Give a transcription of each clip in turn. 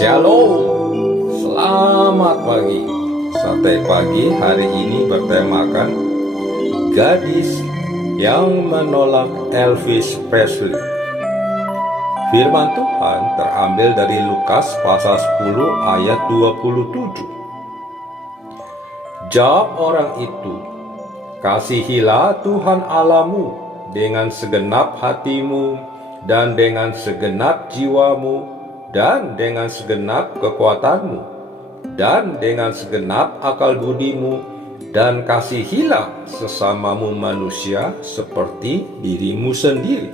Shalom, selamat pagi. Santai pagi hari ini bertemakan gadis yang menolak Elvis Presley. Firman Tuhan terambil dari Lukas pasal 10 ayat 27. Jawab orang itu, kasihilah Tuhan Allahmu dengan segenap hatimu dan dengan segenap jiwamu dan dengan segenap kekuatanmu dan dengan segenap akal budimu, dan kasihilah sesamamu manusia seperti dirimu sendiri.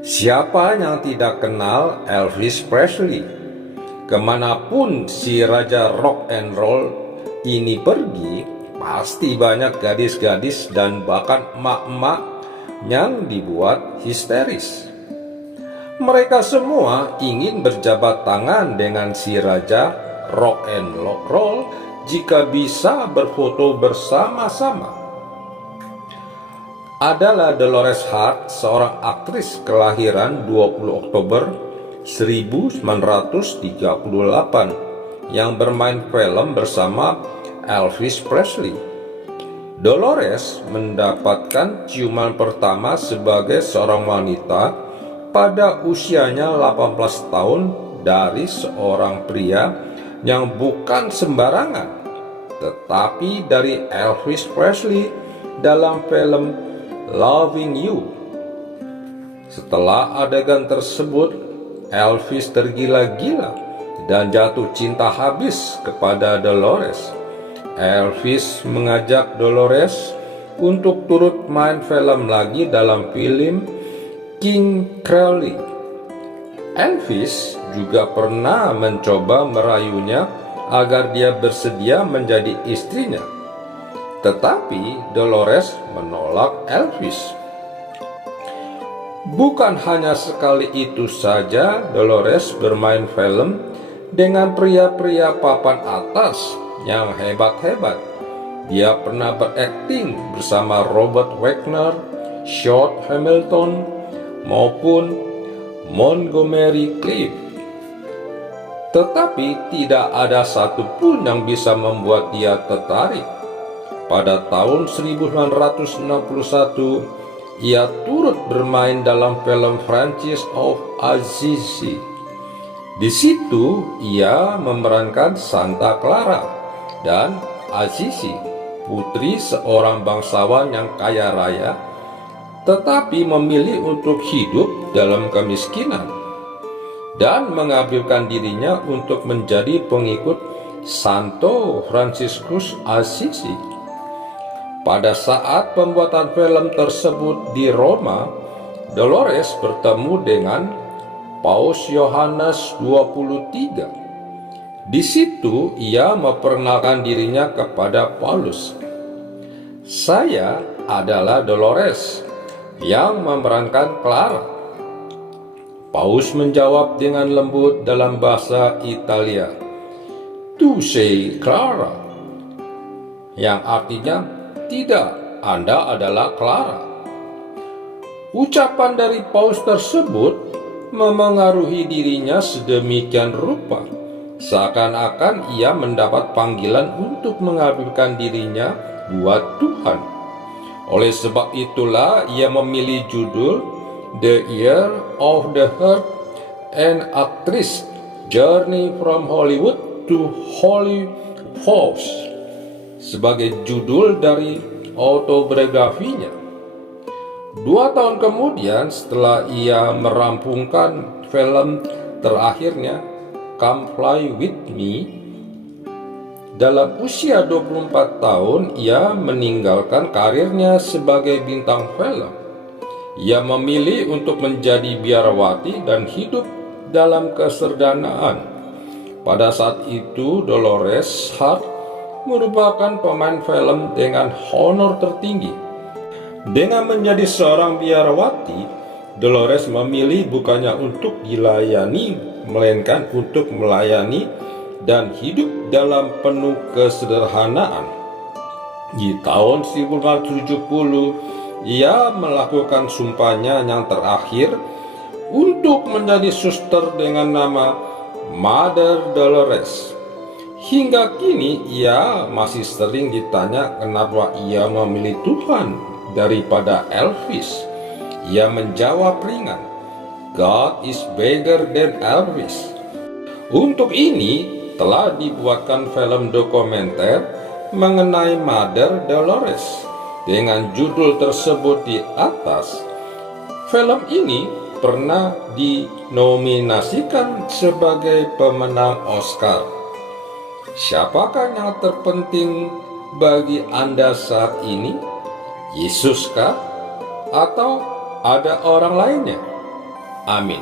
Siapa yang tidak kenal Elvis Presley? Kemanapun si raja rock and roll ini pergi, pasti banyak gadis-gadis dan bahkan emak-emak yang dibuat histeris. Mereka semua ingin berjabat tangan dengan si raja rock and roll jika bisa berfoto bersama-sama. Adalah Dolores Hart, seorang aktris kelahiran 20 Oktober 1938 yang bermain film bersama Elvis Presley. Dolores mendapatkan ciuman pertama sebagai seorang wanita pada usianya 18 tahun dari seorang pria yang bukan sembarangan, tetapi dari Elvis Presley dalam film Loving You. Setelah adegan tersebut, Elvis tergila-gila dan jatuh cinta habis kepada Dolores. Elvis mengajak Dolores untuk turut main film lagi dalam film King Crowley. Elvis juga pernah mencoba merayunya agar dia bersedia menjadi istrinya, tetapi Dolores menolak Elvis. Bukan hanya sekali itu saja Dolores bermain film dengan pria-pria papan atas yang hebat-hebat. Dia pernah berakting bersama Robert Wagner, Short Hamilton, maupun Montgomery Clift. Tetapi tidak ada satupun yang bisa membuat dia tertarik. Pada tahun 1961, ia turut bermain dalam film Francis of Assisi. Di situ ia memerankan Santa Clara dan Assisi, putri seorang bangsawan yang kaya raya, tetapi memilih untuk hidup dalam kemiskinan dan mengabdikan dirinya untuk menjadi pengikut Santo Fransiskus Assisi. Pada saat pembuatan film tersebut di Roma, Dolores bertemu dengan Paus Yohanes 23. Di situ ia memperkenalkan dirinya kepada Paulus. Saya adalah Dolores yang memerankan Clara. Paus menjawab dengan lembut dalam bahasa Italia, "Tu sei Clara," yang artinya, "Tidak, Anda adalah Clara." Ucapan dari Paus tersebut memengaruhi dirinya sedemikian rupa, seakan-akan ia mendapat panggilan untuk mengabdikan dirinya buat Tuhan. Oleh sebab itulah ia memilih judul The Year of the Heart and Actress Journey from Hollywood to Holy Horse sebagai judul dari autobiografinya. 2 tahun kemudian setelah ia merampungkan film terakhirnya Come Fly With Me, dalam usia 24 tahun, ia meninggalkan karirnya sebagai bintang film. Ia memilih untuk menjadi biarawati dan hidup dalam keserdanaan. Pada saat itu, Dolores Hart merupakan pemain film dengan honor tertinggi. Dengan menjadi seorang biarawati, Dolores memilih bukannya untuk dilayani, melainkan untuk melayani dan hidup dalam penuh kesederhanaan. Di tahun 1970, ia melakukan sumpahnya yang terakhir untuk menjadi suster dengan nama Mother Dolores. Hingga kini ia masih sering ditanya kenapa ia memilih Tuhan daripada Elvis. Ia menjawab ringan, God is bigger than Elvis. Untuk ini telah dibuatkan film dokumenter mengenai Mother Dolores dengan judul tersebut di atas. Film ini pernah dinominasikan sebagai pemenang Oscar. Siapakah yang terpenting bagi Anda saat ini? Yesuskah? Atau ada orang lainnya? Amin.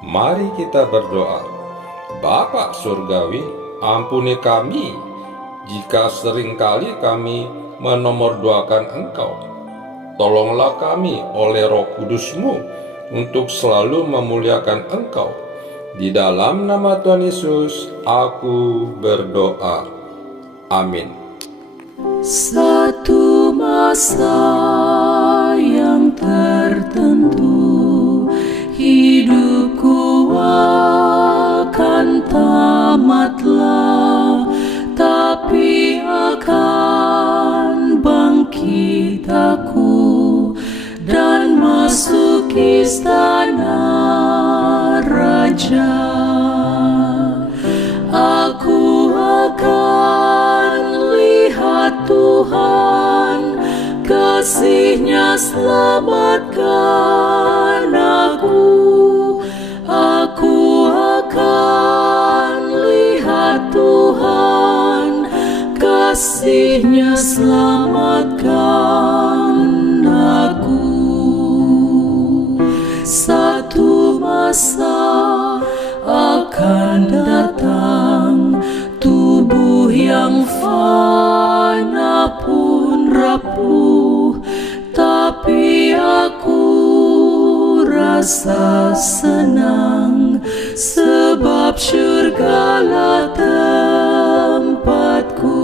Mari kita berdoa. Bapa Surgawi, ampuni kami jika seringkali kami menomorduakan Engkau. Tolonglah kami oleh Roh Kudus-Mu untuk selalu memuliakan Engkau. Di dalam nama Tuhan Yesus, aku berdoa. Amin. Satu masa yang tertentu, hidupku akan tamatlah, tapi akan bangkit aku dan masuk istana Raja. Aku akan lihat Tuhan, kasih-Nya selamatkan aku. Aku akan lihat Tuhan, kasih-Nya selamatkan aku. Satu masa akan datang, tubuh yang fana pun rapuh, tapi aku rasa senang, sebab syurgalah tempatku.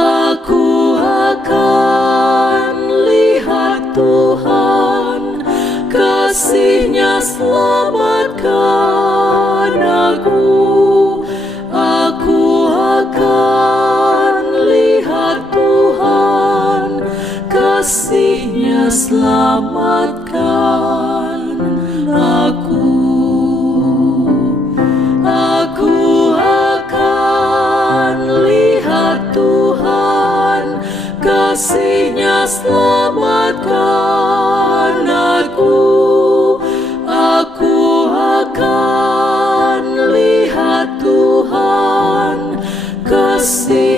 Aku akan lihat Tuhan, kasih-Nya selamatkan aku. Aku akan lihat Tuhan, kasih-Nya selamatkan aku. Aku akan lihat Tuhan, kasih-Nya selamatkan aku. Aku akan lihat Tuhan, kasih